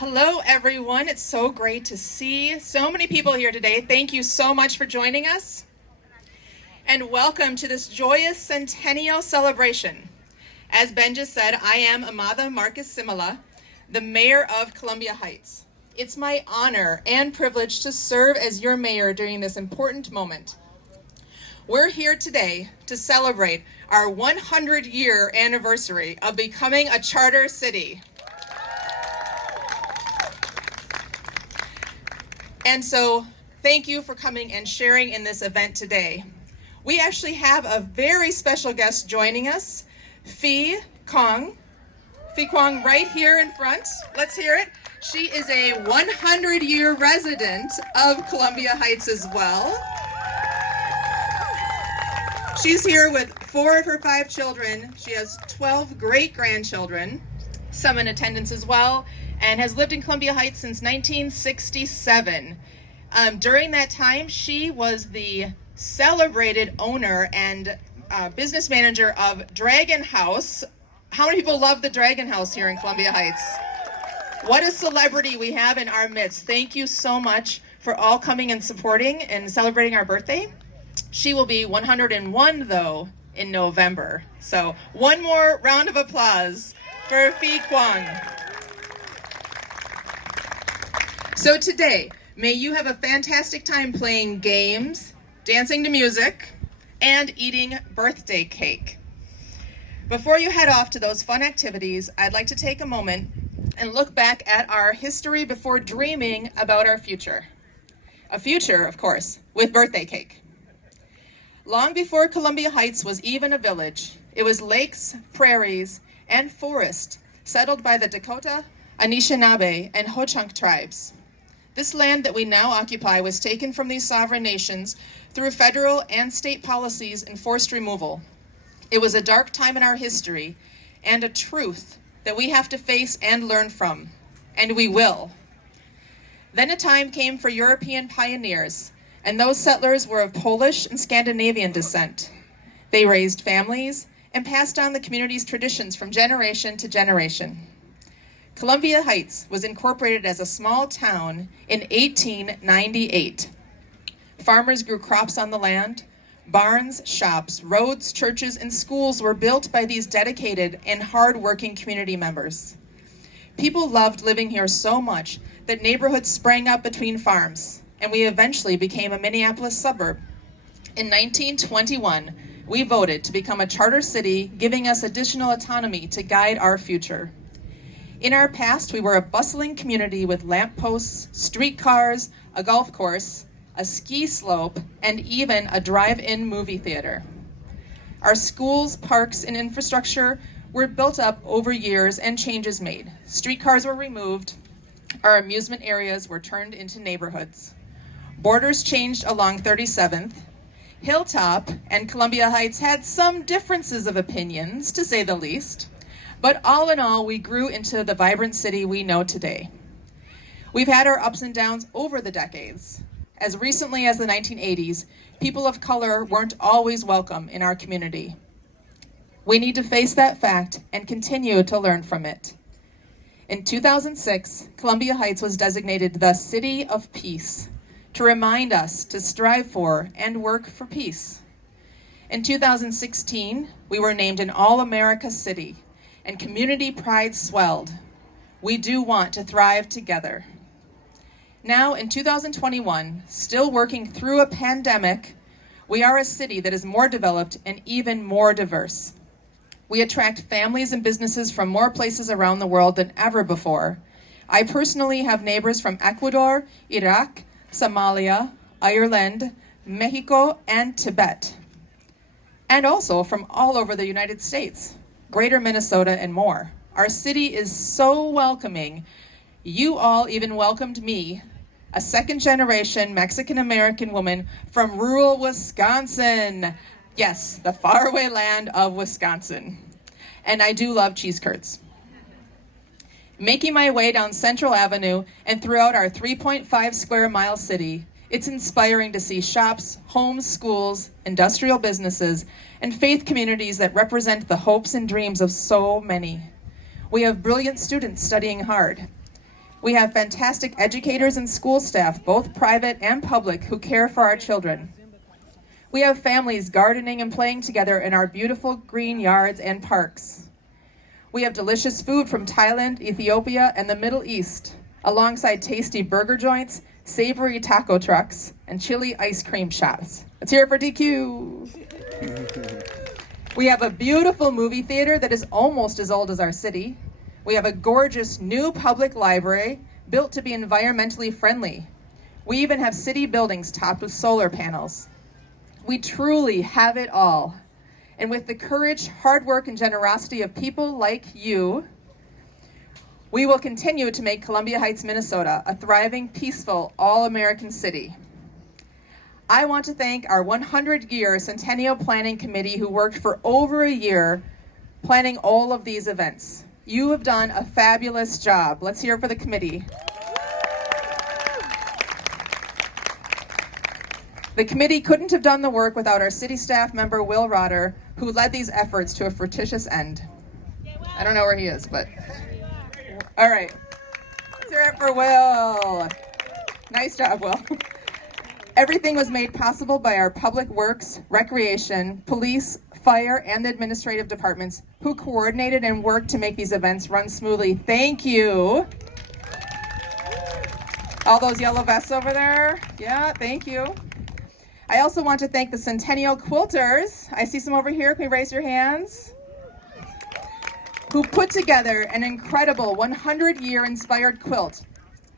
Hello, everyone. It's so great to see so many people here today. Thank you so much for joining us. And welcome to this joyous Centennial Celebration. As Ben just said, I am Amáda Márquez Simula, the mayor of Columbia Heights. It's my honor and privilege to serve as your mayor during this important moment. We're here today to celebrate our 100-year anniversary of becoming a charter city. And so thank you for coming and sharing in this event today. We actually have a very special guest joining us, Phi Quang. Phi Quang right here in front. Let's hear it. She is a 100-year resident of Columbia Heights as well. She's here with 4 of her 5 children. She has 12 great-grandchildren, some in attendance as well, and has lived in Columbia Heights since 1967. During that time, she was the celebrated owner and business manager of Dragon House. How many people love the Dragon House here in Columbia Heights? What a celebrity we have in our midst. Thank you so much for all coming and supporting and celebrating our birthday. She will be 101, though, in November. So one more round of applause for Phi Quang. So today, may you have a fantastic time playing games, dancing to music, and eating birthday cake. Before you head off to those fun activities, I'd like to take a moment and look back at our history before dreaming about our future. A future, of course, with birthday cake. Long before Columbia Heights was even a village, it was lakes, prairies, and forest settled by the Dakota, Anishinaabe, and Ho-Chunk tribes. This land that we now occupy was taken from these sovereign nations through federal and state policies and forced removal. It was a dark time in our history and a truth that we have to face and learn from, and we will. Then a time came for European pioneers, and those settlers were of Polish and Scandinavian descent. They raised families and passed on the community's traditions from generation to generation. Columbia Heights was incorporated as a small town in 1898. Farmers grew crops on the land. Barns, shops, roads, churches, and schools were built by these dedicated and hard-working community members. People loved living here so much that neighborhoods sprang up between farms, and we eventually became a Minneapolis suburb. In 1921, we voted to become a charter city, giving us additional autonomy to guide our future. In our past, we were a bustling community with lampposts, streetcars, a golf course, a ski slope, and even a drive-in movie theater. Our schools, parks, and infrastructure were built up over years and changes made. Streetcars were removed. Our amusement areas were turned into neighborhoods. Borders changed along 37th. Hilltop and Columbia Heights had some differences of opinions, to say the least. But all in all, we grew into the vibrant city we know today. We've had our ups and downs over the decades. As recently as the 1980s, people of color weren't always welcome in our community. We need to face that fact and continue to learn from it. In 2006, Columbia Heights was designated the City of Peace to remind us to strive for and work for peace. In 2016, we were named an All-America City, and community pride swelled. We do want to thrive together. Now, in 2021, still working through a pandemic, we are a city that is more developed and even more diverse. We attract families and businesses from more places around the world than ever before. I personally have neighbors from Ecuador, Iraq, Somalia, Ireland, Mexico, and Tibet. And also from all over the United States, Greater Minnesota, and more. Our city is so welcoming. You all even welcomed me, a second-generation Mexican-American woman from rural Wisconsin. Yes, the faraway land of Wisconsin. And I do love cheese curds. Making my way down Central Avenue and throughout our 3.5 square mile city, it's inspiring to see shops, homes, schools, industrial businesses, and faith communities that represent the hopes and dreams of so many. We have brilliant students studying hard. We have fantastic educators and school staff, both private and public, who care for our children. We have families gardening and playing together in our beautiful green yards and parks. We have delicious food from Thailand, Ethiopia, and the Middle East, alongside tasty burger joints, savory taco trucks, and chili ice cream shops. Let's hear it for DQ. We have a beautiful movie theater that is almost as old as our city. We have a gorgeous new public library built to be environmentally friendly. We even have city buildings topped with solar panels. We truly have it all. And with the courage, hard work, and generosity of people like you, we will continue to make Columbia Heights, Minnesota, a thriving, peaceful, all-American city. I want to thank our 100-year Centennial Planning Committee who worked for over a year planning all of these events. You have done a fabulous job. Let's hear it for the committee. The committee couldn't have done the work without our city staff member, Will Rotter, who led these efforts to a fruitious end. I don't know where he is, but... All right. Let's hear it for Will. Nice job, Will. Everything was made possible by our public works, recreation, police, fire, and administrative departments who coordinated and worked to make these events run smoothly. Thank you. All those yellow vests over there. Yeah, thank you. I also want to thank the Centennial Quilters. I see some over here. Can you raise your hands? Who put together an incredible 100-year inspired quilt.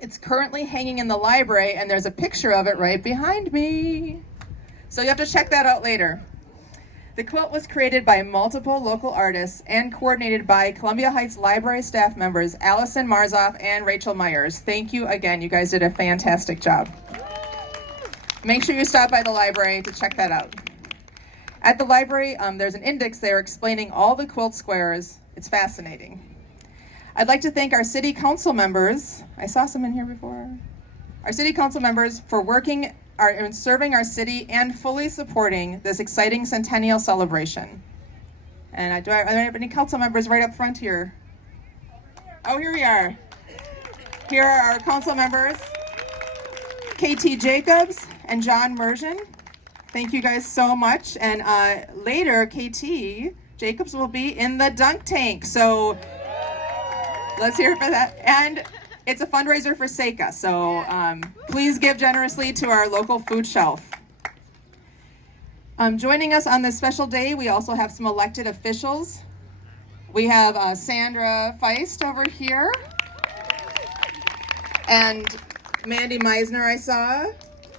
It's currently hanging in the library, and there's a picture of it right behind me. So you have to check that out later. The quilt was created by multiple local artists and coordinated by Columbia Heights Library staff members Allison Marzoff and Rachel Myers. Thank you again. You guys did a fantastic job. Make sure you stop by the library to check that out. At the library, there's an index there explaining all the quilt squares. It's fascinating. I'd like to thank our city council members. I saw some in here before. Our city council members for working and serving our city and fully supporting this exciting Centennial Celebration. And do I have any council members right up front here? Oh, here we are. Here are our council members, KT Jacobs and John Mergen. Thank you guys so much. And later, KT Jacobs will be in the dunk tank. So let's hear it for that. And it's a fundraiser for Seika. So please give generously to our local food shelf. Joining us on this special day, we also have some elected officials. We have Sandra Feist over here. And Mandy Meisner, I saw.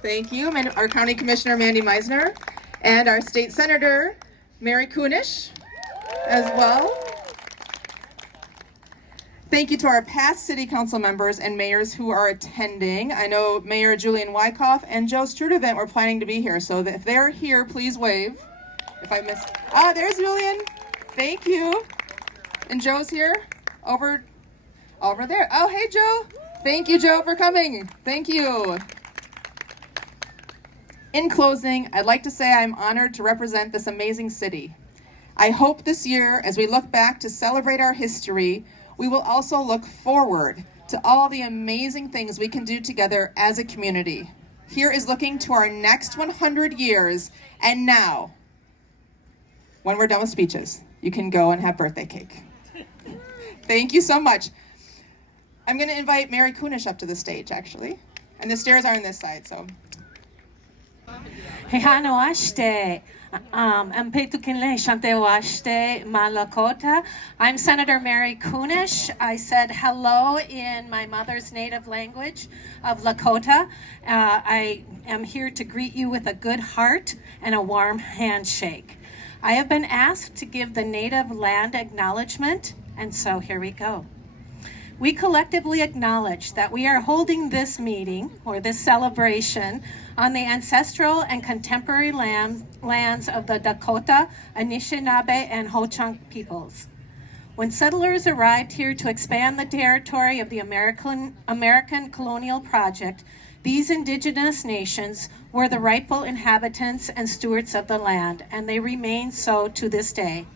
Thank you. Our County Commissioner, Mandy Meisner. And our State Senator, Mary Kunish, as well. Thank you to our past City Council members and mayors who are attending. I know Mayor Julian Wyckoff and Joe Strudevant were planning to be here, so if they're here, please wave. If I missed, there's Julian. Thank you. And Joe's here, over there. Oh, hey, Joe. Thank you, Joe, for coming. Thank you. In closing, I'd like to say I'm honored to represent this amazing city. I hope this year, as we look back to celebrate our history, we will also look forward to all the amazing things we can do together as a community. Here is looking to our next 100 years, and now, when we're done with speeches, you can go and have birthday cake. Thank you so much. I'm going to invite Mary Kunish up to the stage, actually. And the stairs are on this side, so. Hehano ashte, ampetukinle shante washte malakota. I'm Senator Mary Kunish. I said hello in my mother's native language of Lakota. I am here to greet you with a good heart and a warm handshake. I have been asked to give the native land acknowledgement, and so here we go. We collectively acknowledge that we are holding this meeting, or this celebration, on the ancestral and contemporary lands of the Dakota, Anishinaabe, and Ho-Chunk peoples. When settlers arrived here to expand the territory of the American colonial project, these indigenous nations were the rightful inhabitants and stewards of the land, and they remain so to this day.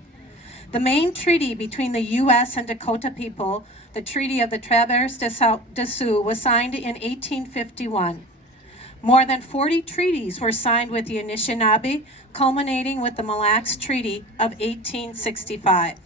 The main treaty between the U.S. and Dakota people, the Treaty of the Traverse des Sioux, was signed in 1851. More than 40 treaties were signed with the Anishinaabe, culminating with the Mille Lacs Treaty of 1865.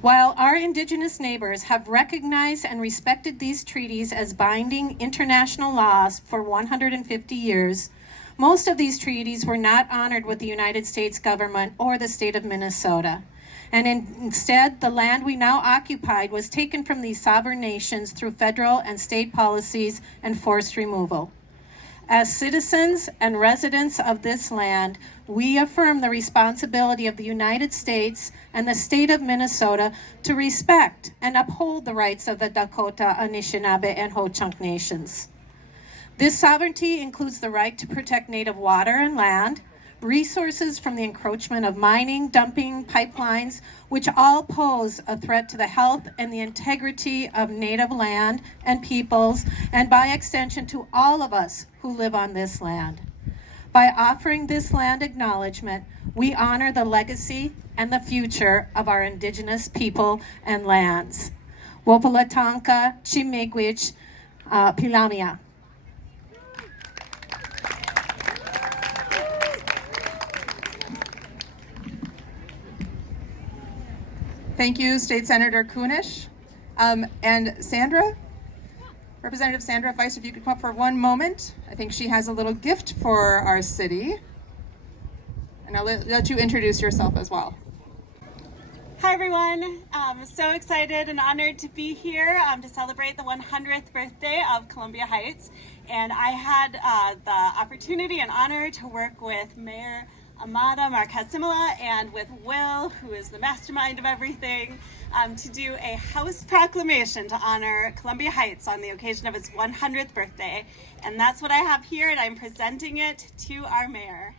While our Indigenous neighbors have recognized and respected these treaties as binding international laws for 150 years, most of these treaties were not honored with the United States government or the state of Minnesota. And instead, the land we now occupied was taken from these sovereign nations through federal and state policies and forced removal. As citizens and residents of this land, we affirm the responsibility of the United States and the state of Minnesota to respect and uphold the rights of the Dakota, Anishinaabe, and Ho-Chunk nations. This sovereignty includes the right to protect native water and land, resources from the encroachment of mining, dumping, pipelines, which all pose a threat to the health and the integrity of native land and peoples, and by extension to all of us who live on this land. By offering this land acknowledgement, we honor the legacy and the future of our Indigenous people and lands. Wopalatanka, Chimigwich, Pilamia. Thank you, State Senator Kunish. And Sandra, Representative Sandra Weiss, if you could come up for one moment. I think she has a little gift for our city. And I'll let you introduce yourself as well. Hi everyone, I'm so excited and honored to be here to celebrate the 100th birthday of Columbia Heights. And I had the opportunity and honor to work with Mayor Amáda Márquez Simula and with Will, who is the mastermind of everything, to do a house proclamation to honor Columbia Heights on the occasion of its 100th birthday. And that's what I have here, and I'm presenting it to our mayor.